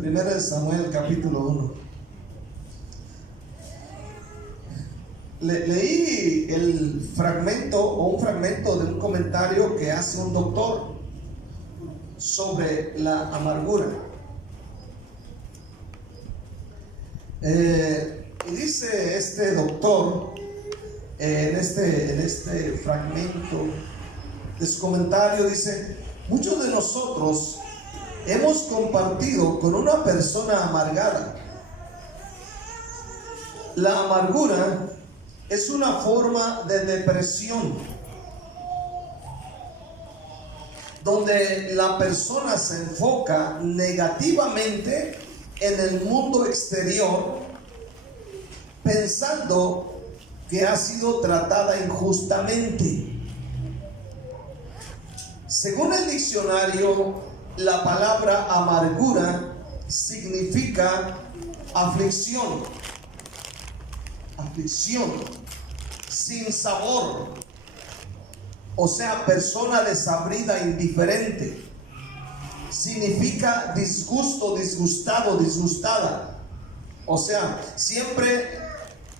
Primera de Samuel, capítulo 1. Leí el fragmento o un fragmento de un comentario que hace un doctor sobre la amargura. Y dice este doctor en este fragmento de su comentario, dice: muchos de nosotros hemos compartido con una persona amargada. La amargura es una forma de depresión donde la persona se enfoca negativamente en el mundo exterior, pensando que ha sido tratada injustamente. Según el diccionario, la palabra amargura significa aflicción, sin sabor, o sea, persona desabrida, indiferente. Significa disgusto, disgustado, disgustada, o sea, siempre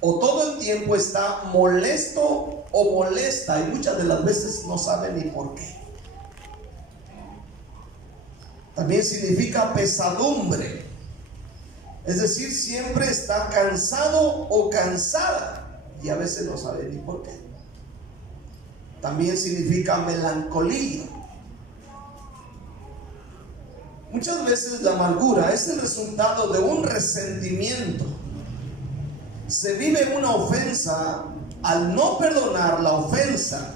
o todo el tiempo está molesto o molesta, y muchas de las veces no sabe ni por qué. También significa pesadumbre, es decir, siempre está cansado o cansada y a veces no sabe ni por qué. También significa melancolía. Muchas veces la amargura es el resultado de un resentimiento. Se vive una ofensa al no perdonar la ofensa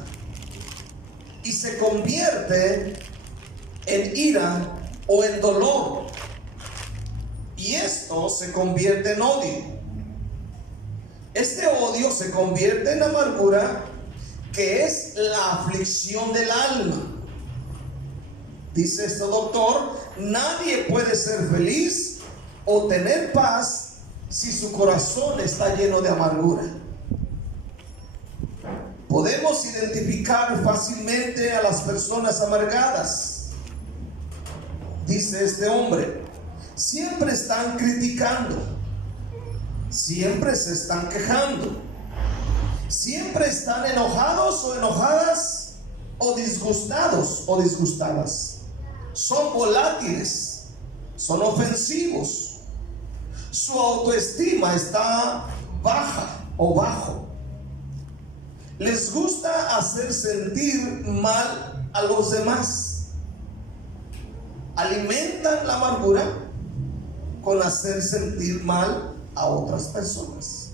y se convierte en ira o en dolor, y esto se convierte en odio. Este odio se convierte en amargura, que es la aflicción del alma. Dice este doctor: nadie puede ser feliz o tener paz si su corazón está lleno de amargura. Podemos identificar fácilmente a las personas amargadas. Dice este hombre: siempre están criticando, siempre se están quejando, siempre están enojados o enojadas, o disgustados o disgustadas. Son volátiles, son ofensivos, su autoestima está baja o bajo. Les gusta hacer sentir mal a los demás. Alimentan la amargura con hacer sentir mal a otras personas.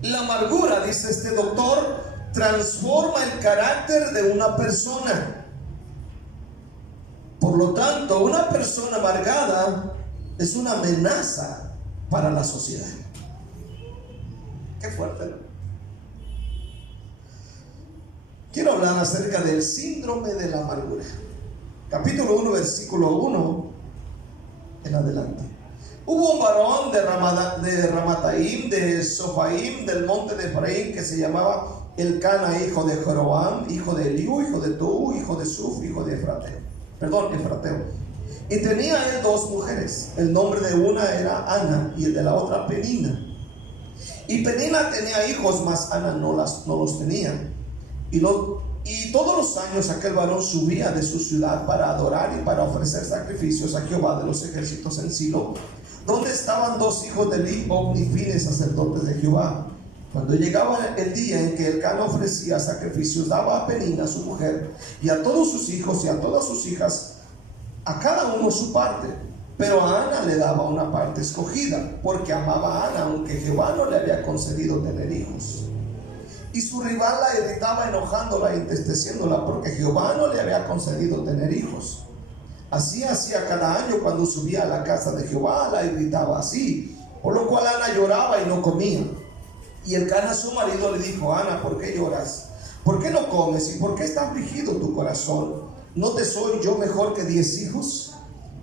La amargura, dice este doctor, transforma el carácter de una persona. Por lo tanto, una persona amargada es una amenaza para la sociedad. Qué fuerte, ¿no? Quiero hablar acerca del síndrome de la amargura. Capítulo 1, versículo 1 en adelante. Hubo un varón de Ramataim, de Sofaim, del monte de Efraín, que se llamaba Elcana, hijo de Jeroboam, hijo de Eliú, hijo de Toú, hijo de Suf, hijo de Efrateo. Y tenía él dos mujeres. El nombre de una era Ana y el de la otra Penina. Y Penina tenía hijos, mas Ana no los tenía. Y todos los años aquel varón subía de su ciudad para adorar y para ofrecer sacrificios a Jehová de los ejércitos en Silo, donde estaban dos hijos de Eli, Ofni, Fines, sacerdotes de Jehová. Cuando llegaba el día en que Elcana ofrecía sacrificios, daba a Penina su mujer y a todos sus hijos y a todas sus hijas, a cada uno su parte, pero a Ana le daba una parte escogida, porque amaba a Ana, aunque Jehová no le había concedido tener hijos. Y su rival la irritaba, enojándola y entristeciéndola, porque Jehová no le había concedido tener hijos. Así hacía cada año cuando subía a la casa de Jehová, la irritaba así, por lo cual Ana lloraba y no comía. Y Elcana su marido le dijo: Ana, ¿por qué lloras? ¿Por qué no comes? ¿Y por qué está afligido tu corazón? ¿No te soy yo mejor que 10 hijos?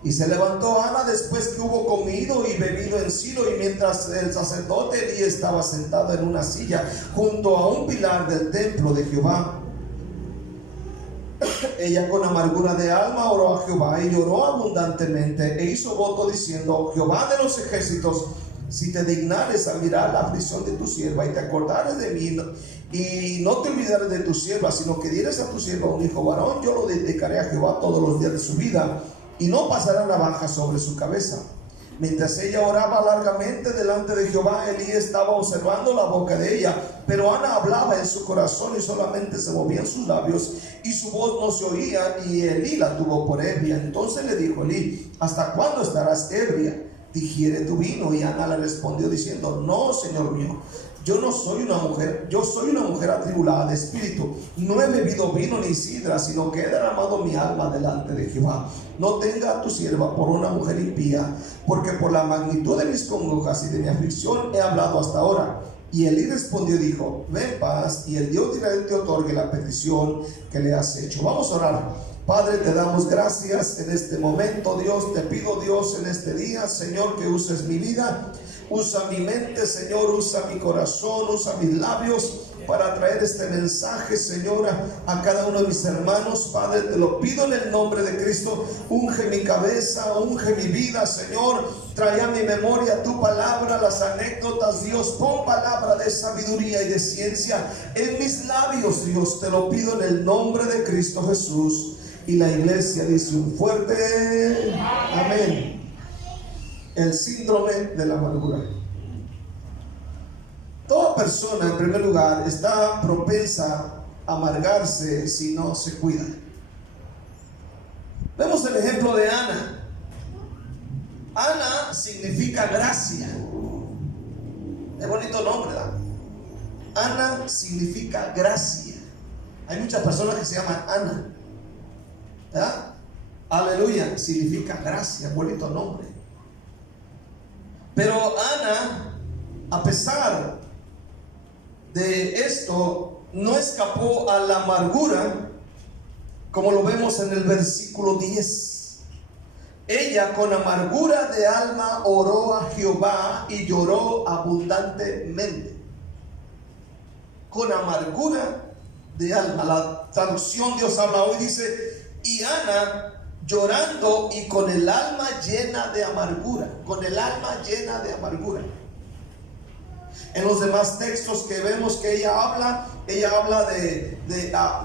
Y se levantó Ana después que hubo comido y bebido en Silo, y mientras el sacerdote Elí estaba sentado en una silla junto a un pilar del templo de Jehová. Ella con amargura de alma oró a Jehová y lloró abundantemente e hizo voto diciendo: Jehová de los ejércitos, si te dignares a mirar la aflicción de tu sierva y te acordares de mí y no te olvidares de tu sierva, sino que dieres a tu sierva un hijo varón, yo lo dedicaré a Jehová todos los días de su vida y no pasará navaja sobre su cabeza. Mientras ella oraba largamente delante de Jehová, Elí estaba observando la boca de ella, pero Ana hablaba en su corazón y solamente se movían sus labios y su voz no se oía, y Elí la tuvo por ebria. Entonces le dijo Elí: ¿hasta cuándo estarás ebria? Digiere tu vino. Y Ana le respondió diciendo: no, señor mío, yo soy una mujer atribulada de espíritu. No he bebido vino ni sidra, sino que he derramado mi alma delante de Jehová. No tenga a tu sierva por una mujer impía, porque por la magnitud de mis congojas y de mi aflicción he hablado hasta ahora. Y Elí respondió y dijo: ve en paz, y el Dios de Israel te otorgue la petición que le has hecho. Vamos a orar. Padre, te damos gracias en este momento, Dios. Te pido, Dios, en este día, Señor, que uses mi vida. Usa mi mente, Señor, usa mi corazón, usa mis labios para traer este mensaje, Señor, a cada uno de mis hermanos. Padre, te lo pido en el nombre de Cristo. Unge mi cabeza, unge mi vida, Señor. Trae a mi memoria tu palabra, las anécdotas, Dios. Pon palabra de sabiduría y de ciencia en mis labios, Dios. Te lo pido en el nombre de Cristo Jesús. Y la iglesia dice un fuerte amén. El síndrome de la amargura. Toda persona, en primer lugar, está propensa a amargarse si no se cuida. Vemos el ejemplo de Ana. Ana significa gracia. Es bonito nombre, ¿verdad? Ana significa gracia. Hay muchas personas que se llaman Ana, ¿verdad? Aleluya, significa gracia, bonito nombre. Pero Ana, a pesar de esto, no escapó a la amargura, como lo vemos en el versículo 10. Ella con amargura de alma oró a Jehová y lloró abundantemente. Con amargura de alma. La traducción Dios habla hoy dice: y Ana llorando y con el alma llena de amargura. Con el alma llena de amargura. En los demás textos que vemos que ella habla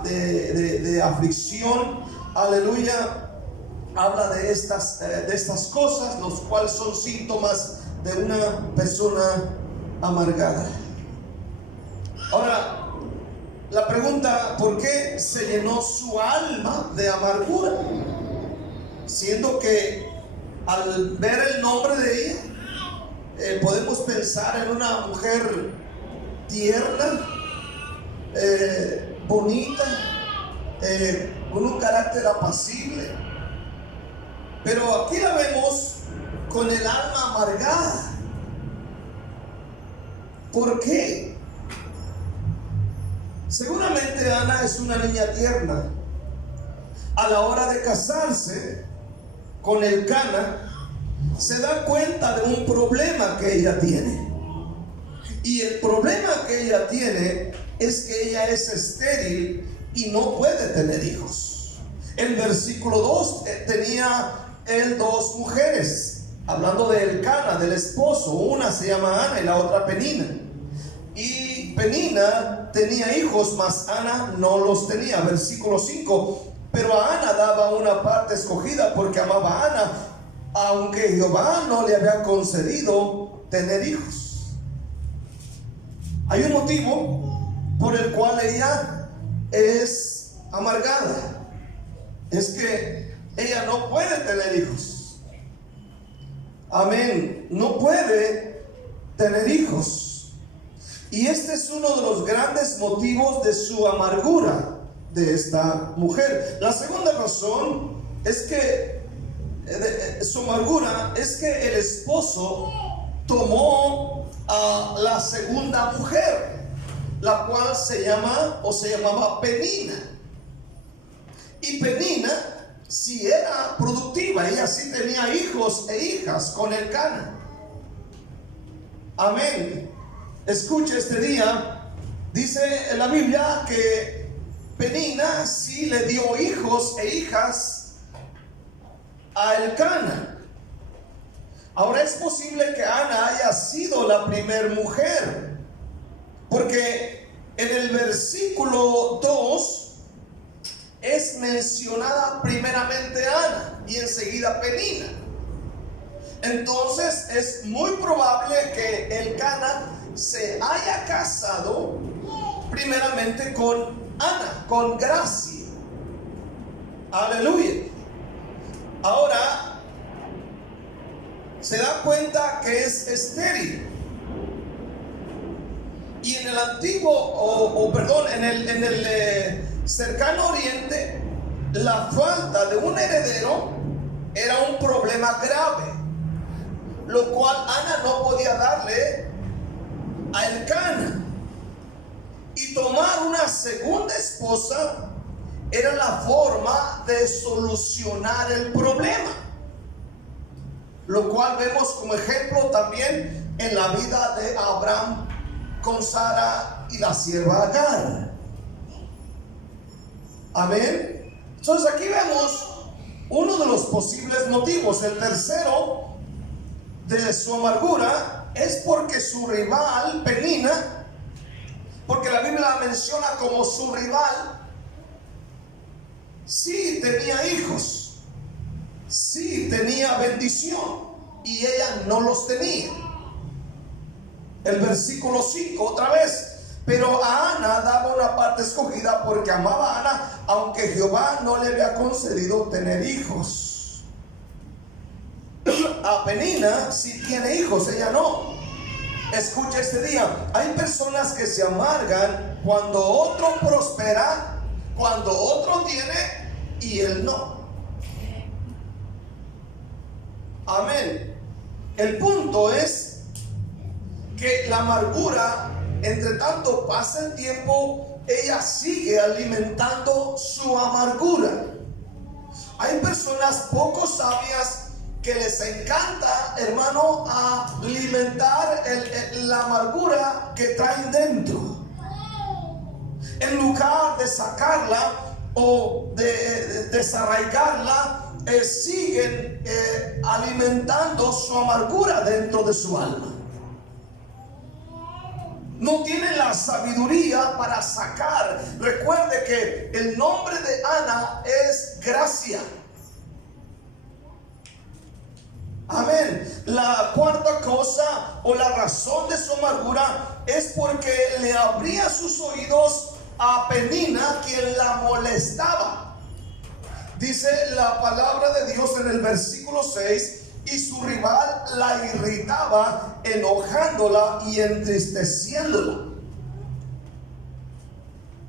de aflicción. Aleluya. Habla de estas cosas, los cuales son síntomas de una persona amargada. Ahora, la pregunta: ¿por qué se llenó su alma de amargura? Siendo que al ver el nombre de ella, podemos pensar en una mujer tierna, bonita, con un carácter apacible. Pero aquí la vemos con el alma amargada. ¿Por qué? Seguramente Ana es una niña tierna. A la hora de casarse con Elcana, se da cuenta de un problema que ella tiene. Y el problema que ella tiene es que ella es estéril y no puede tener hijos. El versículo 2 tenía él dos mujeres, hablando de Elcana, del esposo. Una se llama Ana y la otra Penina. Y Penina tenía hijos, mas Ana no los tenía. Versículo 5. Pero a Ana daba una parte escogida porque amaba a Ana, aunque Jehová no le había concedido tener hijos. Hay un motivo por el cual ella es amargada. Es que ella no puede tener hijos. Amén. No puede tener hijos. Y este es uno de los grandes motivos de su amargura de esta mujer. La segunda razón es que su amargura es que el esposo tomó a la segunda mujer, la cual se llamaba Penina. Y Penina sí era productiva, ella sí tenía hijos e hijas con Elcana. Amén. Escuche, este día dice en la Biblia que Penina sí le dio hijos e hijas a Elcana. Ahora es posible que Ana haya sido la primer mujer, porque en el versículo 2 es mencionada primeramente Ana y enseguida Penina. Entonces es muy probable que Elcana se haya casado primeramente con Ana, con Gracia. Aleluya. Ahora se da cuenta que es estéril. Y en el antiguo, en el cercano oriente, la falta de un heredero era un problema grave, lo cual Ana no podía darle a Elcana. Y tomar una segunda esposa era la forma de solucionar el problema, lo cual vemos como ejemplo también en la vida de Abraham con Sara y la sierva Agar. Amén. Entonces aquí vemos uno de los posibles motivos. El tercero de su amargura es porque su rival Penina, porque la Biblia la menciona como su rival, sí tenía hijos, sí tenía bendición, y ella no los tenía. El versículo 5 otra vez: pero a Ana daba una parte escogida porque amaba a Ana, aunque Jehová no le había concedido tener hijos. A Penina sí tiene hijos, ella no. Escucha este día: hay personas que se amargan cuando otro prospera, cuando otro tiene y él no. Amén. El punto es que la amargura, entre tanto pasa el tiempo, ella sigue alimentando su amargura. Hay personas poco sabias que les encanta, hermano, alimentar la amargura que traen dentro. En lugar de sacarla o de desarraigarla, siguen alimentando su amargura dentro de su alma. No tienen la sabiduría para sacar. Recuerde que el nombre de Ana es Gracia. Amén. La cuarta cosa o la razón de su amargura es porque le abría sus oídos a Penina, quien la molestaba. Dice la palabra de Dios en el versículo 6: y su rival la irritaba, enojándola y entristeciéndola.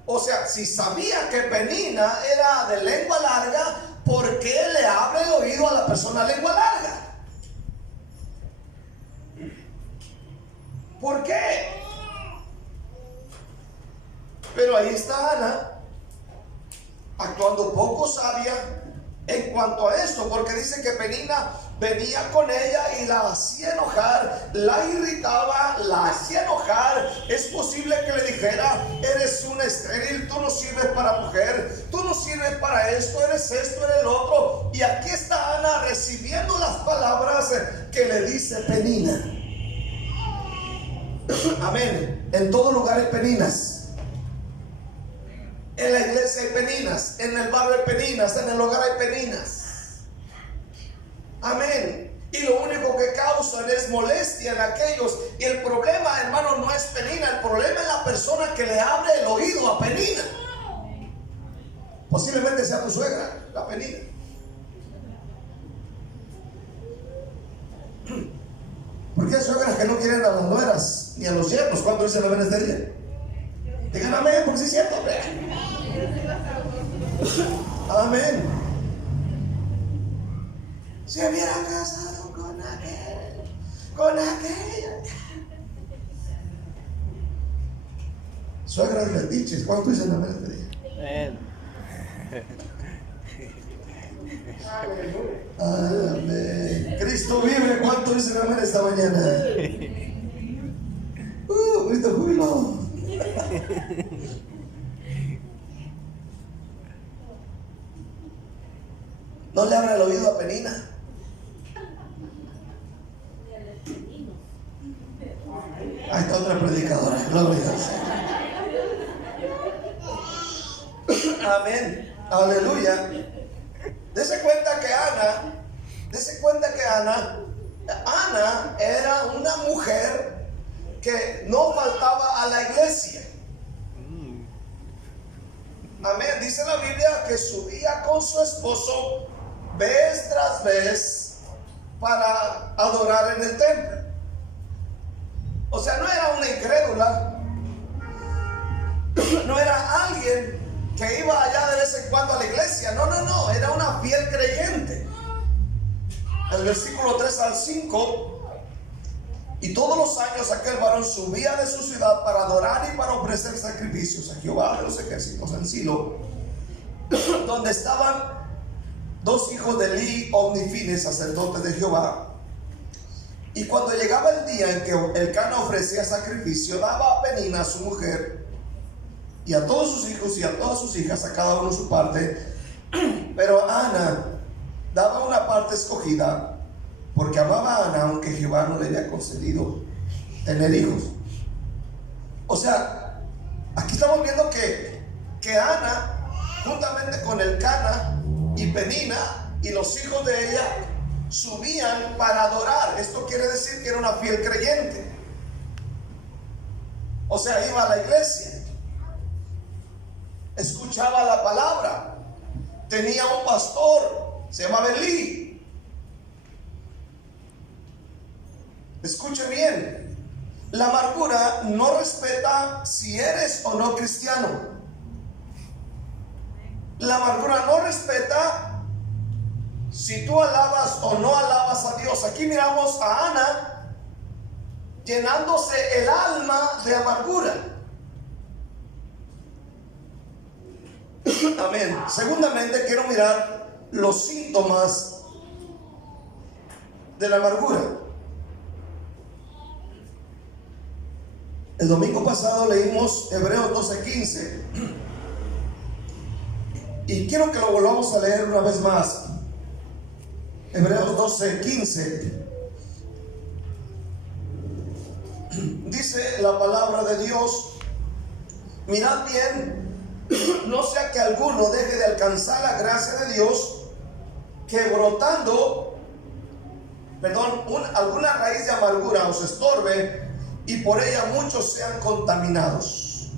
O sea, si sabía que Penina era de lengua larga, ¿por qué le abre el oído a la persona de lengua larga? ¿Por qué? Pero ahí está Ana, actuando poco sabia en cuanto a esto, porque dice que Penina venía con ella y la hacía enojar, la irritaba, la hacía enojar. Es posible que le dijera: eres una estéril, tú no sirves para mujer, tú no sirves para esto, eres esto, eres el otro. Y aquí está Ana recibiendo las palabras que le dice Penina. Amén. En todo lugar hay peninas. En la iglesia hay peninas, en el barrio hay peninas, en el hogar hay peninas. Amén. Y lo único que causan es molestia en aquellos. Y el problema, hermano, no es Penina. El problema es la persona que le abre el oído a Penina. Posiblemente sea tu suegra, la Penina. Porque hay suegras que no quieren a las nueras ni a los yernos. ¿Cuánto dicen la menestería? Digan amén, porque sí es cierto, hombre. Amén. Se hubiera casado con aquella. Suegras metiches, ¿cuánto dicen la menestería? Amén. Amén. Cristo vive. ¿Cuánto dicen amén esta mañana? Cristo júbilo. No le abra el oído a Penina. Ahí está otra predicadora. Gloria a Dios. Amén. Aleluya. Dese cuenta que Ana era una mujer que no faltaba a la iglesia. Amén. Dice la Biblia que subía con su esposo vez tras vez para adorar en el templo. O sea, no era una incrédula, no era alguien que iba allá de vez en cuando a la iglesia. No, era una fiel creyente. El versículo 3 al 5. Y todos los años aquel varón subía de su ciudad para adorar y para ofrecer sacrificios a Jehová de los ejércitos en Silo, donde estaban dos hijos de Eli, Ofni, sacerdotes de Jehová. Y cuando llegaba el día en que Elcana ofrecía sacrificio, daba a Penina, su mujer, y a todos sus hijos y a todas sus hijas, a cada uno su parte. Pero a Ana daba una parte escogida, porque amaba a Ana, aunque Jehová no le había concedido tener hijos. O sea, aquí estamos viendo que Ana, juntamente con Elcana y Penina y los hijos de ella, subían para adorar. Esto quiere decir que era una fiel creyente. O sea, iba a la iglesia, escuchaba la palabra, tenía un pastor, se llamaba Eli. Escuche bien, la amargura no respeta si eres o no cristiano. La amargura no respeta si tú alabas o no alabas a Dios. Aquí miramos a Ana llenándose el alma de amargura. Amén. Segundamente, quiero mirar los síntomas de la amargura. El domingo pasado leímos Hebreos 12:15 y quiero que lo volvamos a leer una vez más. Hebreos 12:15 dice la palabra de Dios: mirad bien, no sea que alguno deje de alcanzar la gracia de Dios, que brotando, alguna raíz de amargura os estorbe y por ella muchos sean contaminados.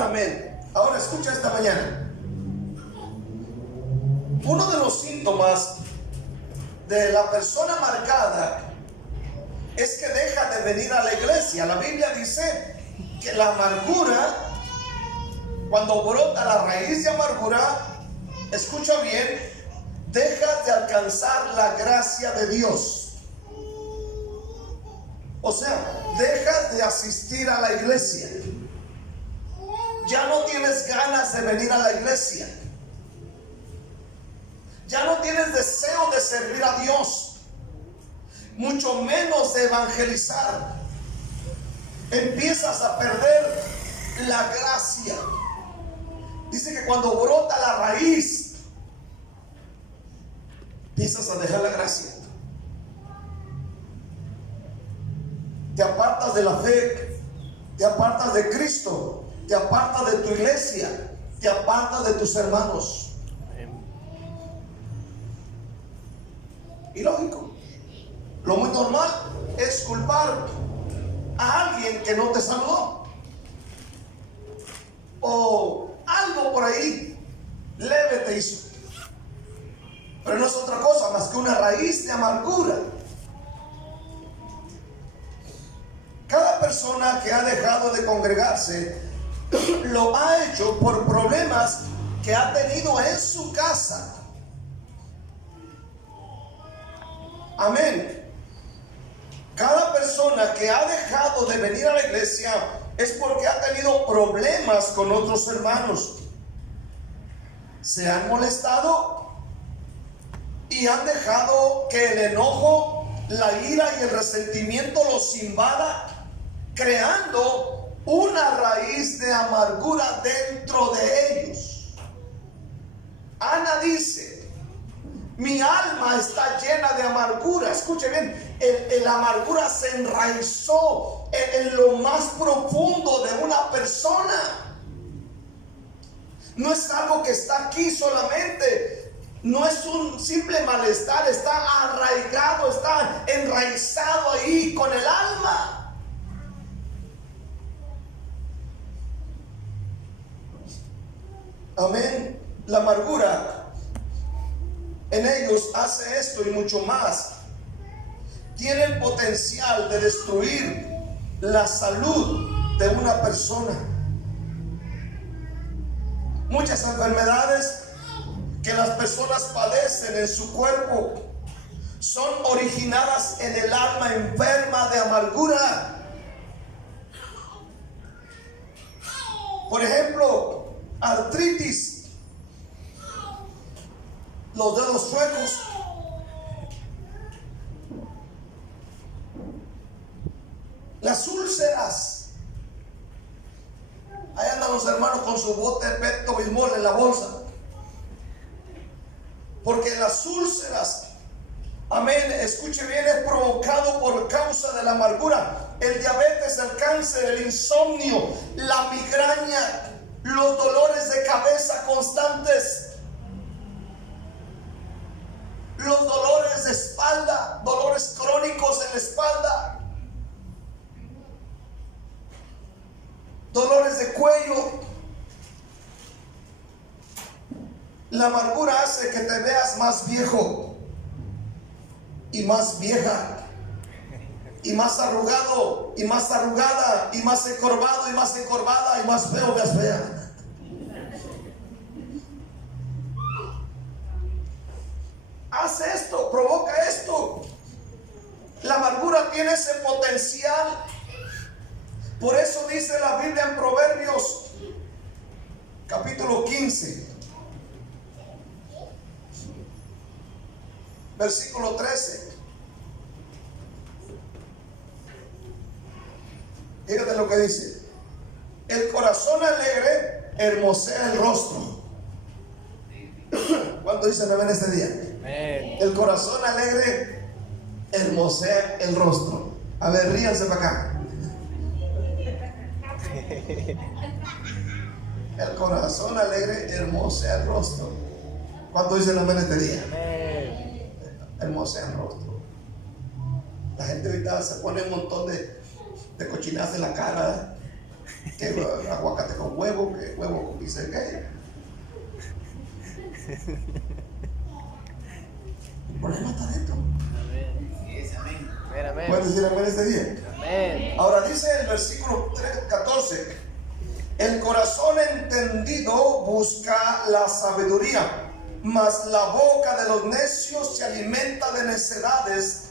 Amén. Ahora escucha esta mañana. Uno de los síntomas de la persona amargada es que deja de venir a la iglesia. La Biblia dice que la amargura, cuando brota la raíz de amargura, escucha bien, dejas de alcanzar la gracia de Dios. O sea, dejas de asistir a la iglesia. Ya no tienes ganas de venir a la iglesia. Ya no tienes deseo de servir a Dios, mucho menos de evangelizar. Empiezas a perder la gracia. Dice que cuando brota la raíz, empiezas a dejar la gracia. Te apartas de la fe, te apartas de Cristo, te apartas de tu iglesia, te apartas de tus hermanos. Y lógico, lo muy normal es culpar a alguien que no te saludó, o algo por ahí leve te hizo, pero no es otra cosa más que una raíz de amargura. Cada persona que ha dejado de congregarse lo ha hecho por problemas que ha tenido en su casa. Amén. Cada persona que ha dejado de venir a la iglesia es porque ha tenido problemas con otros hermanos. Se han molestado y han dejado que el enojo, la ira y el resentimiento los invada, creando una raíz de amargura dentro de ellos. Ana dice: mi alma está llena de amargura. Escuche bien, la amargura se enraizó en lo más profundo de una persona. No es algo que está aquí solamente. No es un simple malestar, está arraigado, está enraizado ahí con el alma. Amén. La amargura en ellos hace esto y mucho más. Tiene el potencial de destruir la salud de una persona. Muchas enfermedades que las personas padecen en su cuerpo son originadas en el alma enferma de amargura. Por ejemplo, artritis, los dedos chuecos, las úlceras. Ahí andan los hermanos con su bote de Pepto Bismol en la bolsa. Porque las úlceras, amén, escuche bien, es provocado por causa de la amargura. El diabetes, el cáncer, el insomnio, la migraña, los dolores de cabeza constantes, los dolores de espalda, dolores crónicos en la espalda, dolores de cuello. La amargura hace que te veas más viejo y más vieja, y más arrugado y más arrugada, y más encorvado y más encorvada, y más feo más fea. Hace esto, provoca esto. La amargura tiene ese potencial. Por eso dice la Biblia en Proverbios capítulo 15, versículo 13. Fíjate lo que dice: el corazón alegre hermosea el rostro. ¿Cuánto dicen amén este día? Amén. El corazón alegre hermosea el rostro. A ver, ríanse para acá. El corazón alegre hermosea el rostro. ¿Cuánto dicen amén este día? Amén. Hermosea el rostro. La gente ahorita se pone un montón de cochinadas en la cara. Que aguacate con huevo, que huevo con dice que. El problema está dentro. Amén. ¿Puedes decir amén este día? Amén. Ahora dice el versículo 14: el corazón entendido busca la sabiduría, mas la boca de los necios se alimenta de necedades.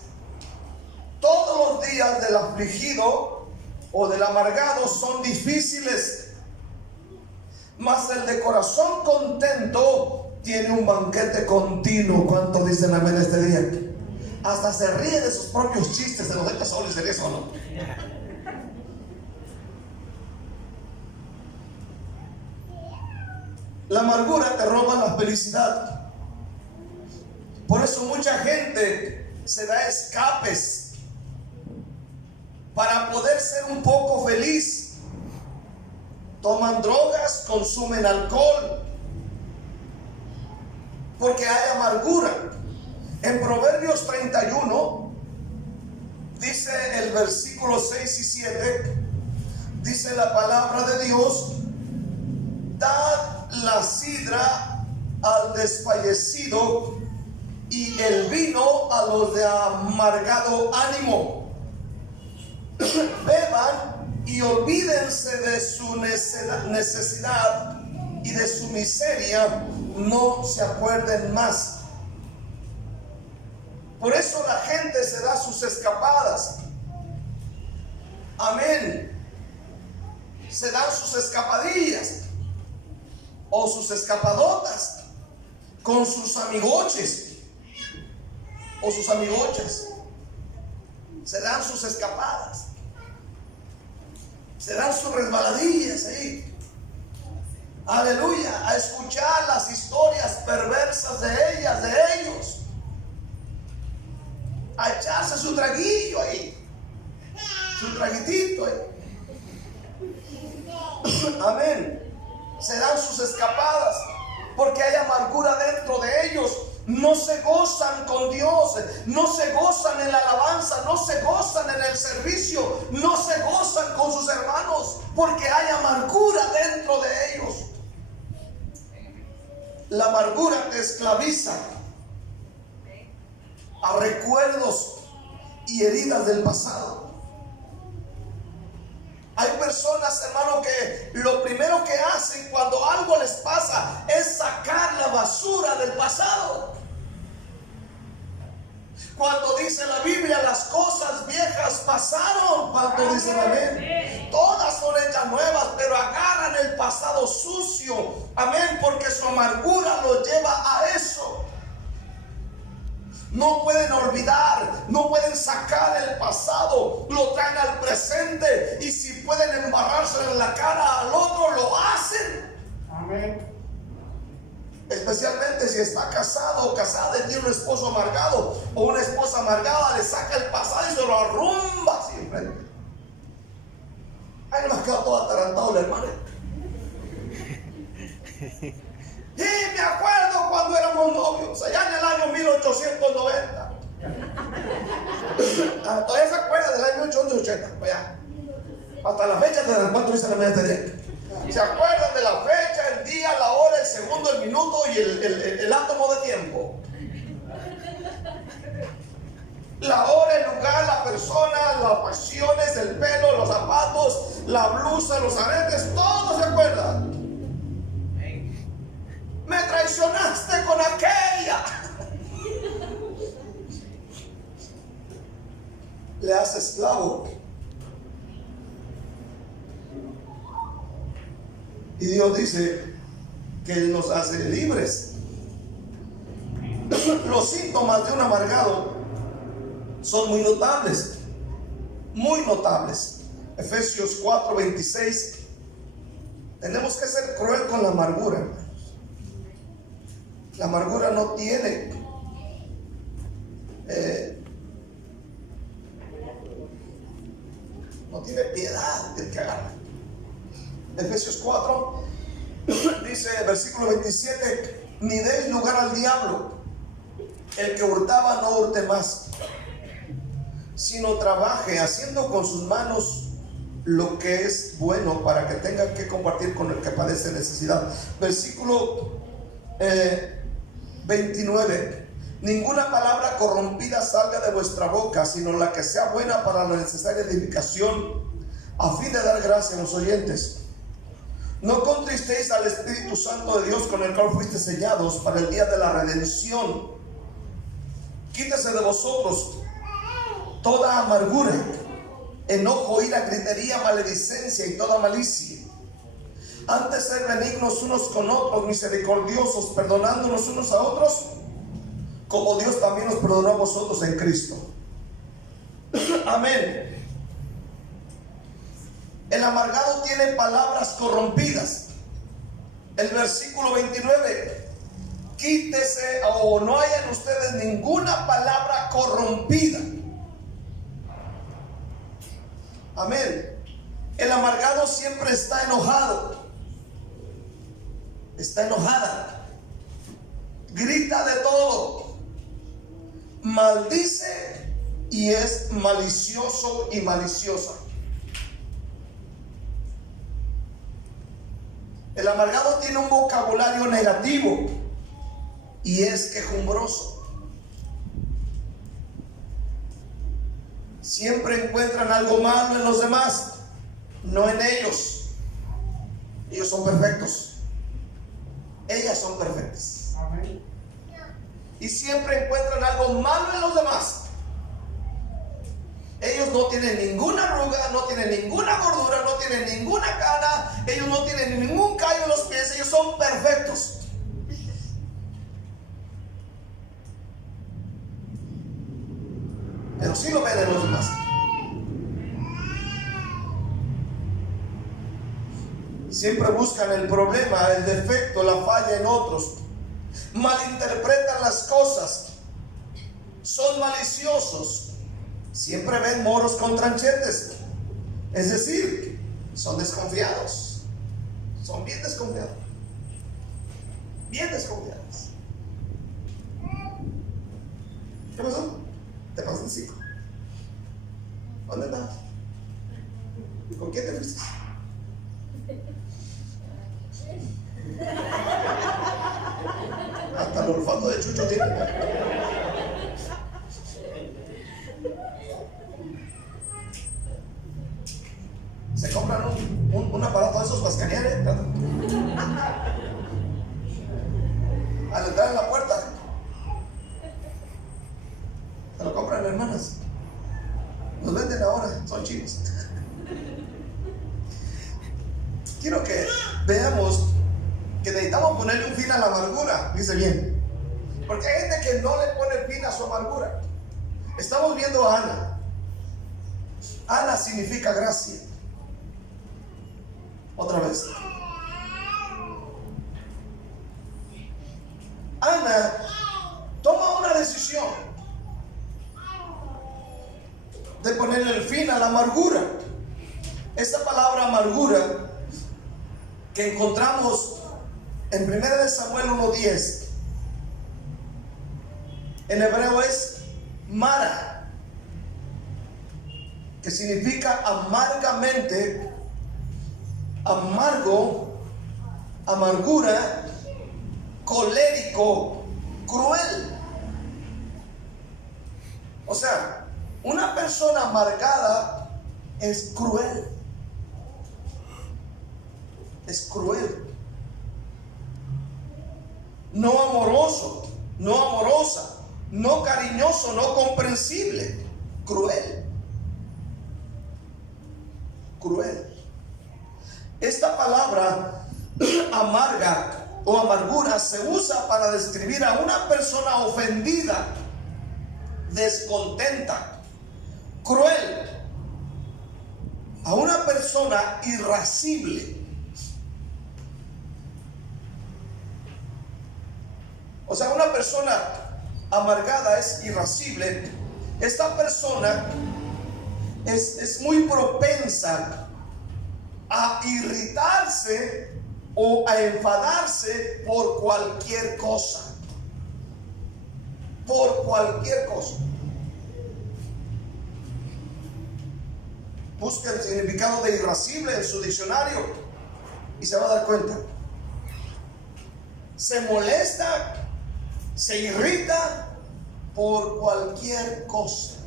Todos los días del afligido o del amargado son difíciles, mas el de corazón contento tiene un banquete continuo. ¿Cuántos dicen amén este día? Hasta se ríe de sus propios chistes, se los deja solo y se ríe solo. La amargura te roba la felicidad. Por eso mucha gente se da escapes para poder ser un poco feliz. Toman drogas, consumen alcohol, porque hay amargura. En Proverbios 31 dice el versículo 6 y 7, dice la palabra de Dios: dad la sidra al desfallecido y el vino a los de amargado ánimo. Beban y olvídense de su necesidad y de su miseria, no se acuerden más. Por eso la gente se da sus escapadas. Amén. Se dan sus escapadillas o sus escapadotas con sus amigoches o sus amigochas. Se dan sus escapadas, se dan sus resbaladillas ahí. aleluya, a escuchar las historias perversas de ellas, de ellos, a echarse su traguillo ahí, su traguitito ahí. Amén. Se dan sus escapadas porque hay amargura dentro de ellos. No se gozan con Dios, no se gozan en la alabanza, no se gozan en el servicio, no se gozan con sus hermanos porque hay amargura dentro de ellos. La amargura te esclaviza a recuerdos y heridas del pasado. Hay personas, hermano, que lo primero que hacen cuando algo les pasa es sacar la basura del pasado. Cuando dice la Biblia, las cosas viejas pasaron, cuando dicen amén, todas son hechas nuevas, pero agarran el pasado sucio, amén, porque su amargura los lleva a eso. No pueden olvidar, no pueden sacar el pasado, lo traen al presente, y si pueden embarrarse en la cara al otro, lo hacen. Amén. Especialmente si está casado o casada y tiene un esposo amargado o una esposa amargada, le saca el pasado y se lo arrumba siempre. Ay, no me ha quedado todo atarantado la hermana. Y me acuerdo cuando éramos novios, allá en el año 1890. Todavía se acuerda del año 1880. Pues ya. Hasta la fecha de cuánto dice la media de. ¿Se acuerdan de la fecha, el día, la hora, el segundo, el minuto y el átomo de tiempo? La hora, el lugar, la persona, las facciones, el pelo, los zapatos, la blusa, los aretes, todo se acuerda. Me traicionaste con aquella. Le hace esclavo. Y Dios dice que Él nos hace libres. Los síntomas de un amargado son muy notables. Muy notables. Efesios 4:26. Tenemos que ser cruel con la amargura, hermanos. La amargura no tiene piedad del que agarra. Efesios 4 dice, versículo 27, ni deis lugar al diablo. El que hurtaba no hurte más, sino trabaje haciendo con sus manos lo que es bueno, para que tenga que compartir con el que padece necesidad. Versículo 29, ninguna palabra corrompida salga de vuestra boca, sino la que sea buena para la necesaria edificación, a fin de dar gracia a los oyentes. No contristéis al Espíritu Santo de Dios, con el cual fuiste sellados para el día de la redención. Quítese de vosotros toda amargura, enojo, ira, gritería, maledicencia y toda malicia. Antes ser benignos unos con otros, misericordiosos, perdonándonos unos a otros, como Dios también nos perdonó a vosotros en Cristo. Amén. El amargado tiene palabras corrompidas. El versículo 29, quítese o no haya en ustedes ninguna palabra corrompida. Amén. El amargado siempre está enojado, está enojada, grita de todo, maldice y es malicioso y maliciosa. El amargado tiene un vocabulario negativo y es quejumbroso. Siempre encuentran algo malo en los demás, no en ellos. Ellos son perfectos. Ellas son perfectas. Amén. Y siempre encuentran algo malo en los demás. Ellos no tienen ninguna arruga, no tienen ninguna gordura, no tienen ninguna cana, ellos no tienen ningún callo en los pies, ellos son perfectos. Pero sí lo ven en los demás. Siempre buscan el problema, el defecto, la falla en otros. Malinterpretan las cosas. Son maliciosos. Siempre ven moros con tranchetes. Es decir, son desconfiados. Son bien desconfiados. Bien desconfiados. ¿Qué pasó? Te pasó el 5. ¿Dónde estás? ¿Y con quién te fuiste? Hasta el olfato de Chucho tiene. Se compran un aparato de esos para escanear, al entrar en la puerta. Se lo compran, hermanas. Los venden ahora, son chinos. Quiero que veamos que necesitamos ponerle un fin a la amargura. Dice bien, porque hay gente que no le pone fin a su amargura. Estamos viendo a Ana. Ana significa gracia. Otra vez. Ana toma una decisión de ponerle el fin a la amargura. Esta palabra amargura que encontramos en 1 Samuel 1:10 en hebreo es mara, que significa amargamente, amargo, amargura, colérico, cruel. O sea, una persona amargada es cruel. Es cruel. No amoroso, no amorosa, no cariñoso, no comprensible. Cruel. Cruel. Esta palabra amarga o amargura se usa para describir a una persona ofendida, descontenta, cruel, a una persona irascible. O sea, una persona amargada es irascible. Esta persona es muy propensa a irritarse o a enfadarse por cualquier cosa. Por cualquier cosa. Busca el significado de irascible en su diccionario y se va a dar cuenta. Se molesta, se irrita por cualquier cosa.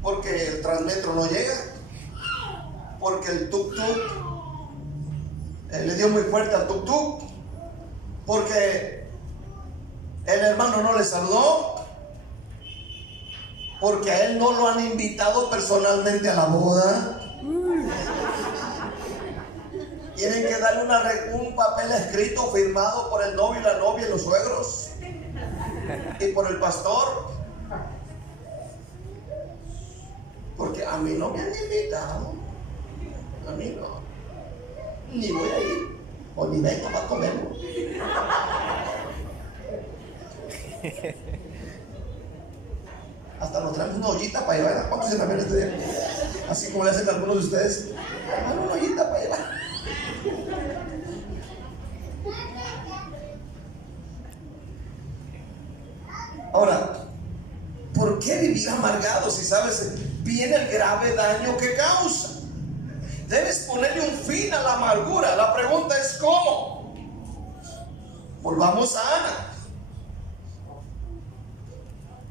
Porque el Transmetro no llega, porque el tuk-tuk le dio muy fuerte al tuk-tuk, porque el hermano no le saludó, porque a él no lo han invitado personalmente a la boda. Tienen que darle un papel escrito firmado por el novio y la novia y los suegros y por el pastor, porque a mí no me han invitado. A mí no, ni voy a ir, o ni vengo para comerlo. Hasta nos traemos una ollita para llevar. ¿Cuántos se la ven este día? Así como le hacen algunos de ustedes. Una ollita para llevar. Ahora, ¿por qué vivir amargado si sabes bien el grave daño que causa? Debes ponerle un fin a la amargura. La pregunta es ¿cómo? Volvamos a Ana.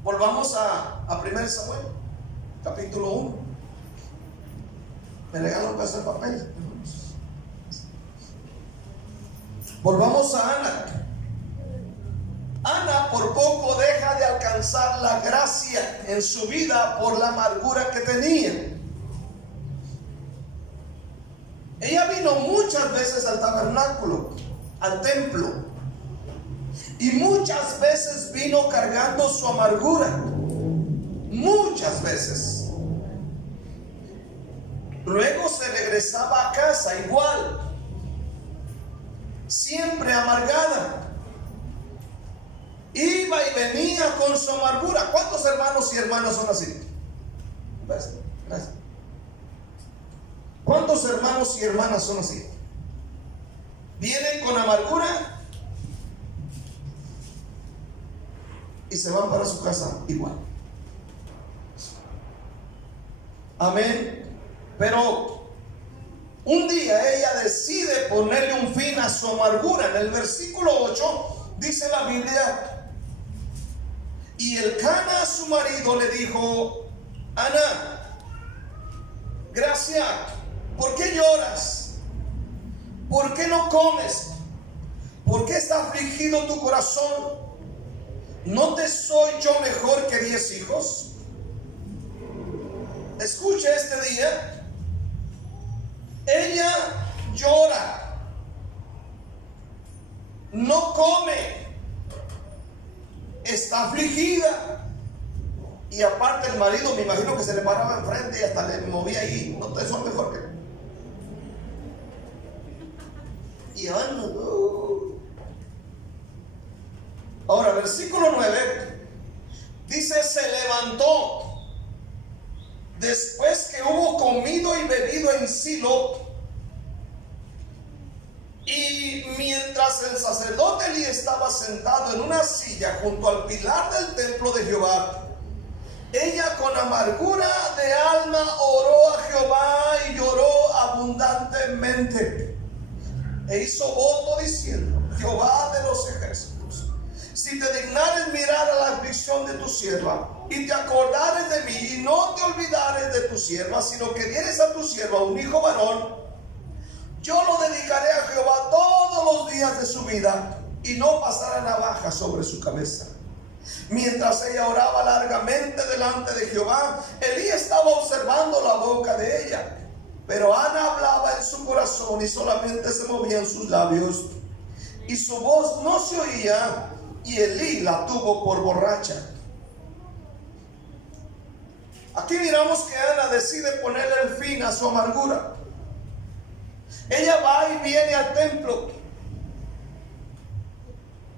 Volvamos a 1 Samuel, capítulo 1. Me regalan un pedazo de papel. Volvamos a Ana. Ana por poco deja de alcanzar la gracia en su vida por la amargura que tenía. Ella vino muchas veces al tabernáculo, al templo, y muchas veces vino cargando su amargura. Muchas veces. Luego se regresaba a casa igual, siempre amargada. Iba y venía con su amargura. ¿Cuántos hermanos y hermanas son así? Gracias. ¿Cuántos hermanos y hermanas son así? Vienen con amargura y se van para su casa igual. Amén. Pero un día ella decide ponerle un fin a su amargura. En el versículo 8 dice la Biblia: y Elcana, su marido, le dijo: Ana, Gracia, ¿por qué lloras? ¿Por qué no comes? ¿Por qué está afligido tu corazón? ¿No te soy yo mejor que 10 hijos? Escucha este día. Ella llora, no come, está afligida. Y aparte el marido, me imagino que se le paraba enfrente y hasta le movía ahí: no te soy mejor que... Y Ana, ahora versículo 9 dice: se levantó después que hubo comido y bebido en Silo, y mientras el sacerdote Elí estaba sentado en una silla junto al pilar del templo de Jehová, ella con amargura de alma oró a Jehová y lloró abundantemente, e hizo voto diciendo: Jehová de los ejércitos, si te dignares mirar a la aflicción de tu sierva, y te acordares de mí, y no te olvidares de tu sierva, sino que dieres a tu sierva un hijo varón, yo lo dedicaré a Jehová todos los días de su vida, y no pasará navaja sobre su cabeza. Mientras ella oraba largamente delante de Jehová, Elí estaba observando la boca de ella, pero Ana hablaba en su corazón y solamente se movían sus labios, y su voz no se oía, y Elí la tuvo por borracha. Aquí miramos que Ana decide ponerle el fin a su amargura. Ella va y viene al templo,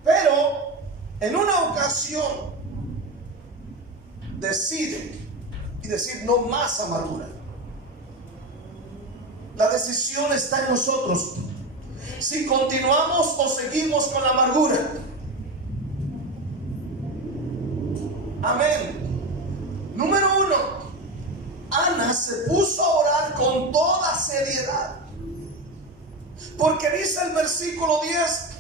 pero en una ocasión decide y decir: no más amargura. La decisión está en nosotros. Si continuamos o seguimos con la amargura. Amén. Número 1, Ana se puso a orar con toda seriedad, porque dice el versículo 10: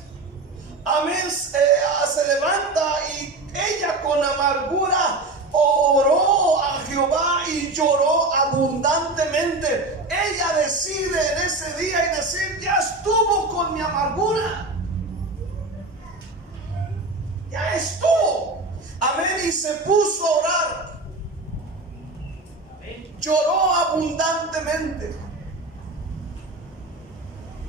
amén, se levanta y ella con amargura oró a Jehová y lloró abundantemente. Ella decide en ese día y decir: ya estuvo con mi amargura, ya estuvo. Amén. Y se puso a orar, lloró abundantemente,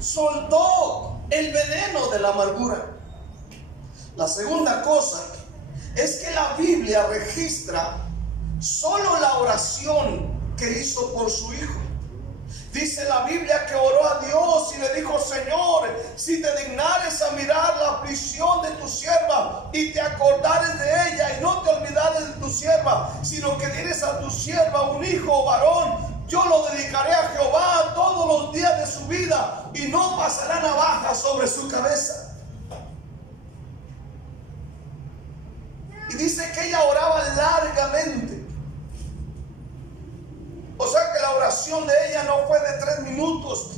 soltó el veneno de la amargura. La segunda cosa es que la Biblia registra solo la oración que hizo por su hijo. Dice la Biblia que oró a Dios y le dijo: Señor, si te dignares a mirar la aflicción de tu sierva y te acordares de ella y no te olvidares de tu sierva, sino que dieres a tu sierva un hijo varón, yo lo dedicaré a Jehová todos los días de su vida, y no pasará navaja sobre su cabeza. Y dice que ella oraba largamente. O sea que la oración de ella no fue de 3 minutos,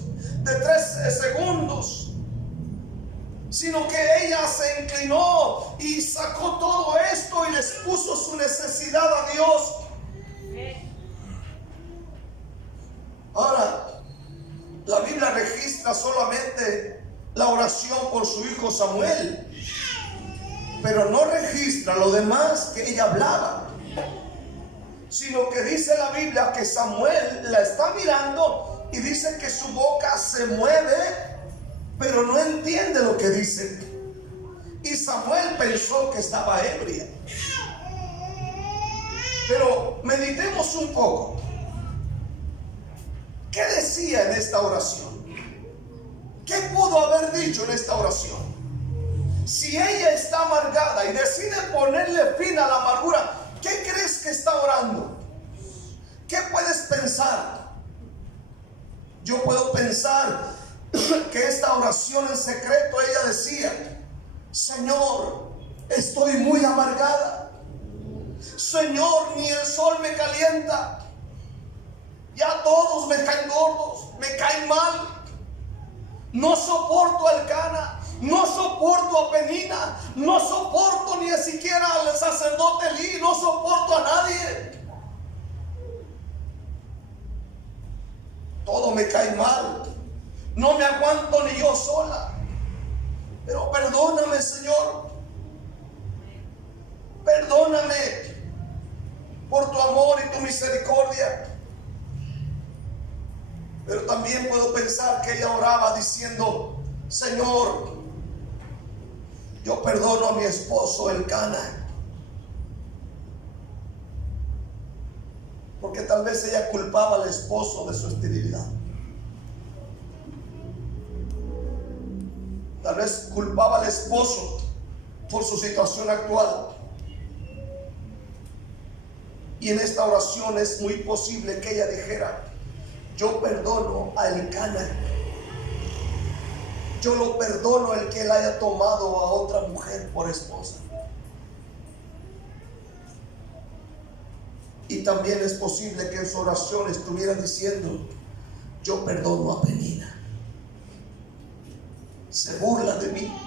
de 3 segundos, sino que ella se inclinó y sacó todo esto y les puso su necesidad a Dios. Ahora, la Biblia registra solamente la oración por su hijo Samuel, pero no registra lo demás que ella hablaba, sino que dice la Biblia que Samuel la está mirando y dice que su boca se mueve, pero no entiende lo que dice. Y Samuel pensó que estaba ebria. Pero meditemos un poco. ¿Qué decía en esta oración? ¿Qué pudo haber dicho en esta oración? Si ella está amargada y decide ponerle fin a la amargura, ¿qué crees que está orando? ¿Qué puedes pensar? Yo puedo pensar que esta oración en secreto, ella decía: Señor, estoy muy amargada. Señor, ni el sol me calienta. Ya todos me caen gordos, me caen mal. No soporto a Elcana, no soporto a Penina, no soporto ni siquiera al sacerdote Elí, no soporto a nadie. Todo me cae mal, no me aguanto ni yo sola. Pero perdóname, Señor, perdóname por tu amor y tu misericordia. Pero también puedo pensar que ella oraba diciendo: Señor, yo perdono a mi esposo Elcana, porque tal vez ella culpaba al esposo de su esterilidad. Tal vez culpaba al esposo por su situación actual. Y en esta oración es muy posible que ella dijera: yo perdono a Elcana, yo lo perdono el que él haya tomado a otra mujer por esposa. Y también es posible que en su oración estuviera diciendo: yo perdono a Penina, se burla de mí,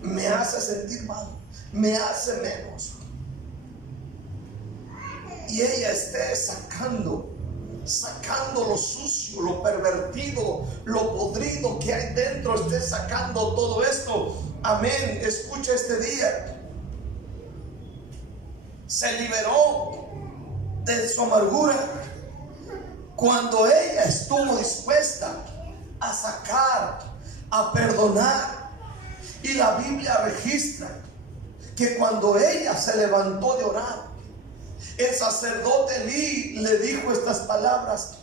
me hace sentir mal, me hace menos. Y ella esté sacando lo sucio, lo pervertido, lo podrido que hay dentro, esté sacando todo esto. Amén. Escucha este día. Se liberó de su amargura cuando ella estuvo dispuesta a sacar, a perdonar. Y la Biblia registra que cuando ella se levantó de orar, el sacerdote Elí le dijo estas palabras: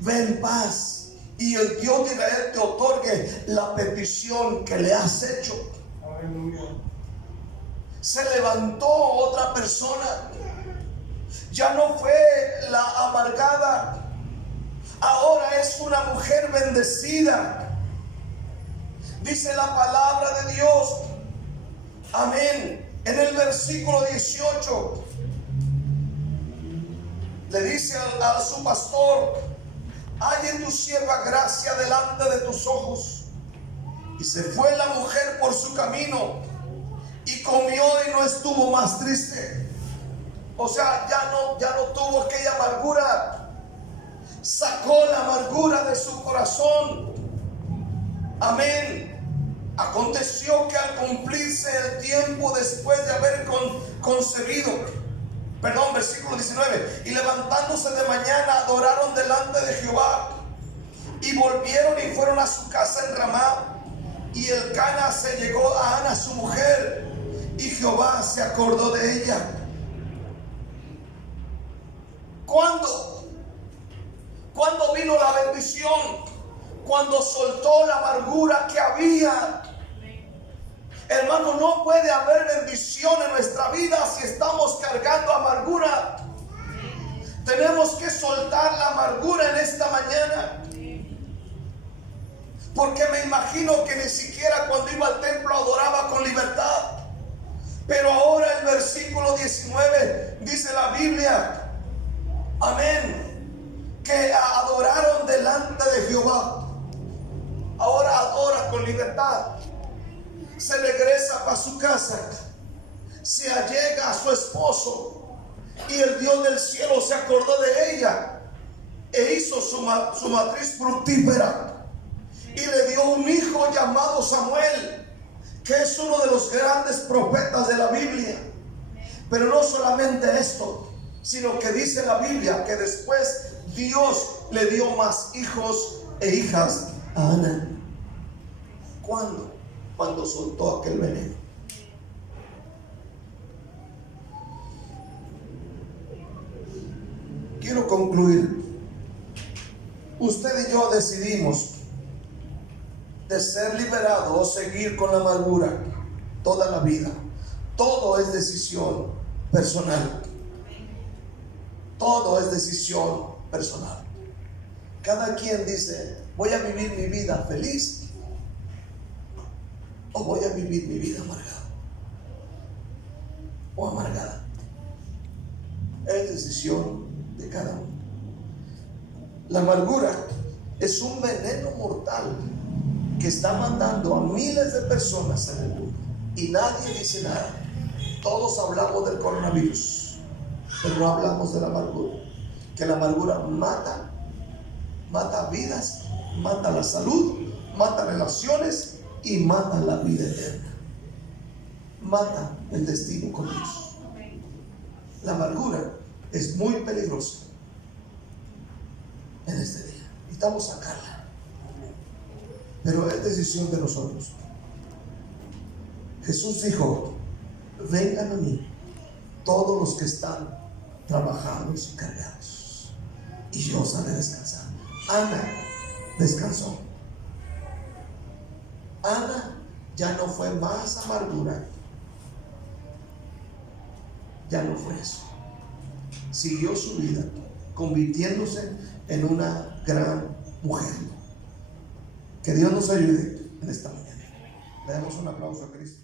ve en paz y el Dios de Israel te otorgue la petición que le has hecho. Aleluya. Se levantó otra persona. Ya no fue la amargada, ahora es una mujer bendecida. Dice la palabra de Dios, amén, en el versículo 18. Le dice a su pastor: halle tu sierva gracia delante de tus ojos. Y se fue la mujer por su camino y comió y no estuvo más triste. O sea, ya no tuvo aquella amargura. Sacó la amargura de su corazón. Amén. Aconteció que al cumplirse el tiempo después de haber concebido, versículo 19, y levantándose de mañana adoraron delante de Jehová y volvieron y fueron a su casa en Ramá. Y Elcana se llegó a Ana su mujer y Jehová se acordó de ella. ¿Cuándo vino la bendición? Cuando soltó la amargura que había. Hermano, no puede haber bendición en nuestra vida si estamos cargando amargura. Tenemos que soltar la amargura en esta mañana. Porque me imagino que ni siquiera cuando iba al templo adoraba con libertad. Pero ahora el versículo 19 dice la Biblia, amén, que adoraron delante de Jehová. Ahora adora con libertad. Se regresa a su casa, se allega a su esposo, y el Dios del cielo se acordó de ella e hizo su matriz fructífera y le dio un hijo llamado Samuel, que es uno de los grandes profetas de la Biblia. Pero no solamente esto, sino que dice la Biblia que después Dios le dio más hijos e hijas a Ana. ¿Cuándo? Cuando soltó aquel veneno. Quiero concluir usted y yo decidimos de ser liberados o seguir con la amargura toda la vida. Todo es decisión personal. Todo es decisión personal. Cada quien dice, voy a vivir mi vida feliz o voy a vivir mi vida amargada o amargada. Es decisión de cada uno. La amargura es un veneno mortal que está mandando a miles de personas en el mundo y nadie dice nada. Todos hablamos del coronavirus, pero no hablamos de la amargura. Que la amargura mata vidas, mata la salud, mata relaciones y mata la vida eterna. Mata el destino con Dios. La amargura es muy peligrosa en este día. Necesitamos sacarla. Pero es decisión de nosotros. Jesús dijo, vengan a mí todos los que están trabajados y cargados, y yo os haré descansar. Ana descansó. Ana ya no fue más amargura. Ya no fue eso. Siguió su vida, convirtiéndose en una gran mujer. Que Dios nos ayude en esta mañana. Le damos un aplauso a Cristo.